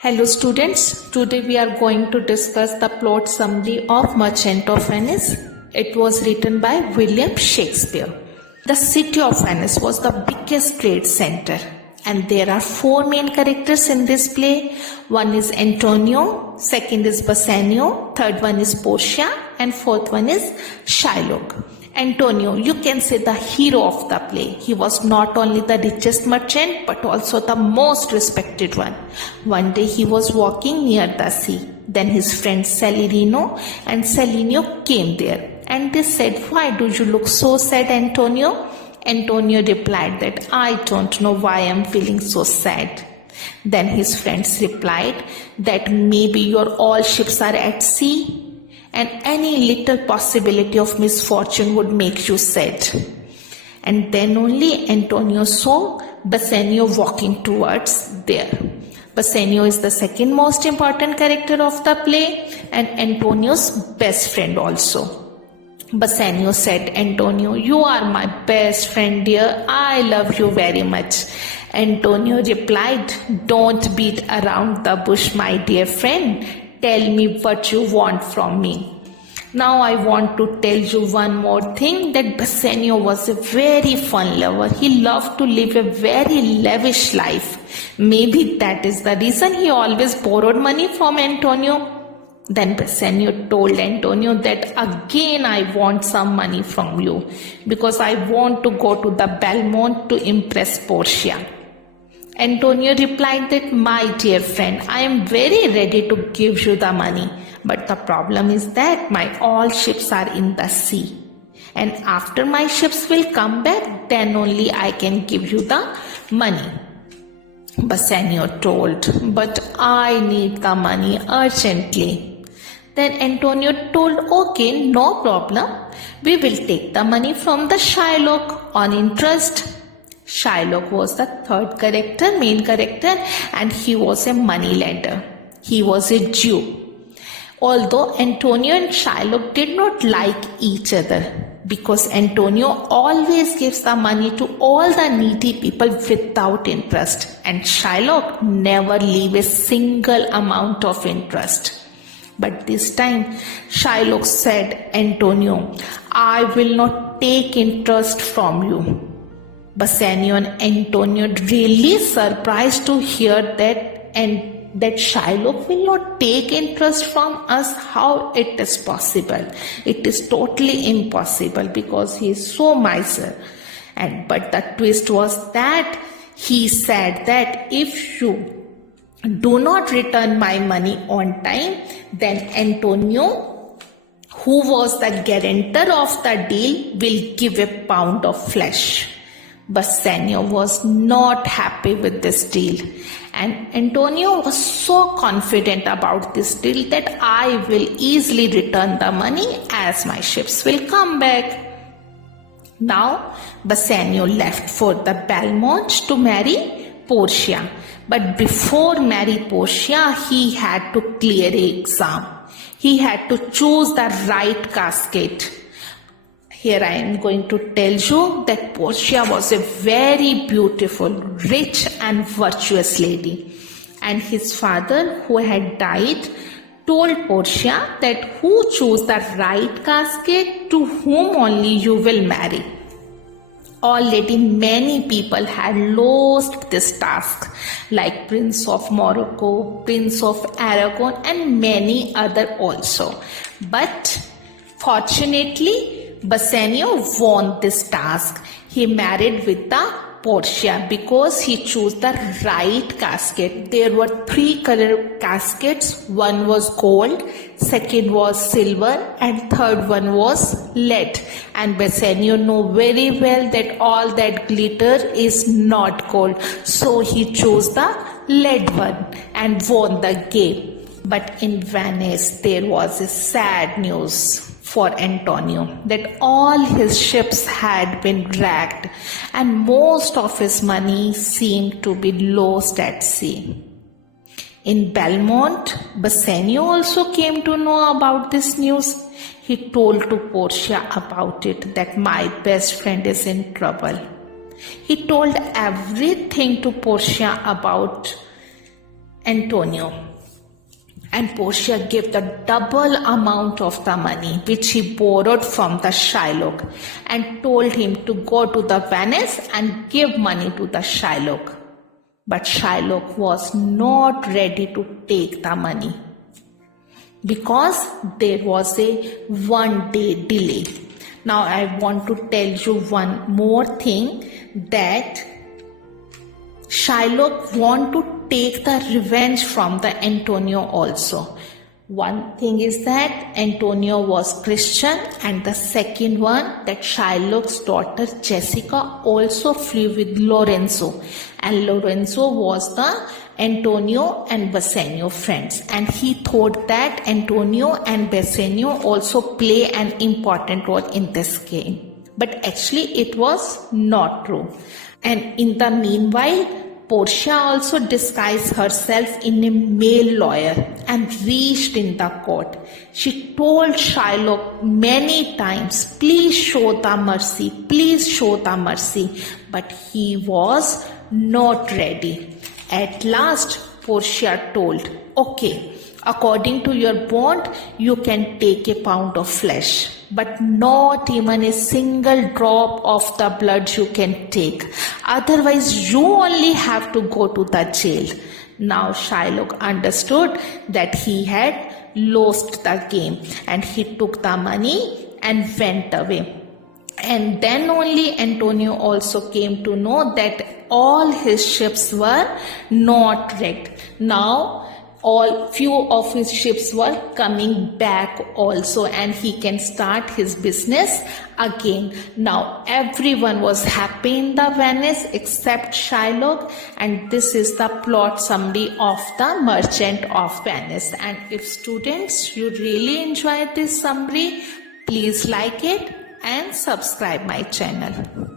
Hello students, today we are going to discuss the plot summary of Merchant of Venice. It was written by William Shakespeare. The city of Venice was the biggest trade center and there are four main characters in this play. One is Antonio, second is Bassanio, third one is Portia and fourth one is Shylock. Antonio, you can say the hero of the play. He was not only the richest merchant but also the most respected one. One day he was walking near the sea. Then his friend Salerino and Selenio came there and they said, "Why do you look so sad, Antonio?" Antonio replied that, "I don't know why I'm feeling so sad." Then his friends replied that maybe your all ships are at sea and any little possibility of misfortune would make you sad. And then only Antonio saw Bassanio walking towards there. Bassanio is the second most important character of the play and Antonio's best friend also. Bassanio said, "Antonio, you are my best friend, dear. I love you very much." Antonio replied, "Don't beat around the bush, my dear friend. Tell me what you want from me." Now I want to tell you one more thing, that Bassanio was a very fun lover. He loved to live a very lavish life. Maybe that is the reason he always borrowed money from Antonio. Then Bassanio told Antonio that again I want some money from you because I want to go to the Belmont to impress Portia. Antonio replied that, "My dear friend, I am very ready to give you the money, but the problem is that my all ships are in the sea. And after my ships will come back, then only I can give you the money." Bassanio told, "But I need the money urgently." Then Antonio told, "Okay, no problem. We will take the money from the Shylock on interest." Shylock was the third character, main character, and he was a moneylender. He was a Jew. Although Antonio and Shylock did not like each other because Antonio always gives the money to all the needy people without interest and Shylock never leave a single amount of interest. But this time Shylock said, "Antonio, I will not take interest from you." Bassanio and Antonio really surprised to hear that Shylock will not take interest from us. How it is possible? It is totally impossible because he is so miser. But the twist was that he said that if you do not return my money on time, then Antonio, who was the guarantor of the deal, will give a pound of flesh. Bassanio was not happy with this deal and Antonio was so confident about this deal that I will easily return the money as my ships will come back. Now Bassanio left for the Belmont to marry Portia, but before marry Portia he had to clear an exam. He had to choose the right casket. Here I am going to tell you that Portia was a very beautiful, rich and virtuous lady. And his father, who had died, told Portia that who choose the right casket, to whom only you will marry. Already many people had lost this task, like Prince of Morocco, Prince of Aragon and many other also. But fortunately, Bassanio won this task. He married with the Portia because he chose the right casket. There were three color caskets. One was gold, second was silver and third one was lead. And Bassanio knew very well that all that glitter is not gold. So he chose the lead one and won the game. But in Venice there was a sad news for Antonio, that all his ships had been wrecked and most of his money seemed to be lost at sea. In Belmont, Bassanio also came to know about this news. He told to Portia about it, that my best friend is in trouble. He told everything to Portia about Antonio. And Portia gave the double amount of the money which he borrowed from the Shylock and told him to go to the Venice and give money to the Shylock. But Shylock was not ready to take the money because there was a 1 day delay. Now I want to tell you one more thing, that Shylock want to take the revenge from the Antonio also. One thing is that Antonio was Christian, and the second one, that Shylock's daughter Jessica also flew with Lorenzo, and Lorenzo was the Antonio and Bassanio friends, and he thought that Antonio and Bassanio also play an important role in this game. But actually it was not true. And in the meanwhile, Portia also disguised herself in a male lawyer and reached in the court. She told Shylock many times, please show the mercy, please show the mercy. But he was not ready. At last, Portia told, okay, according to your bond, you can take a pound of flesh, but not even a single drop of the blood you can take. Otherwise, you only have to go to the jail. Now Shylock understood that he had lost the game, and he took the money and went away. And then only Antonio also came to know that all his ships were not wrecked. Now all few of his ships were coming back also, and he can start his business again. Now everyone was happy in the Venice except Shylock, and this is the plot summary of the Merchant of Venice. And if students, you really enjoyed this summary, please like it and subscribe my channel.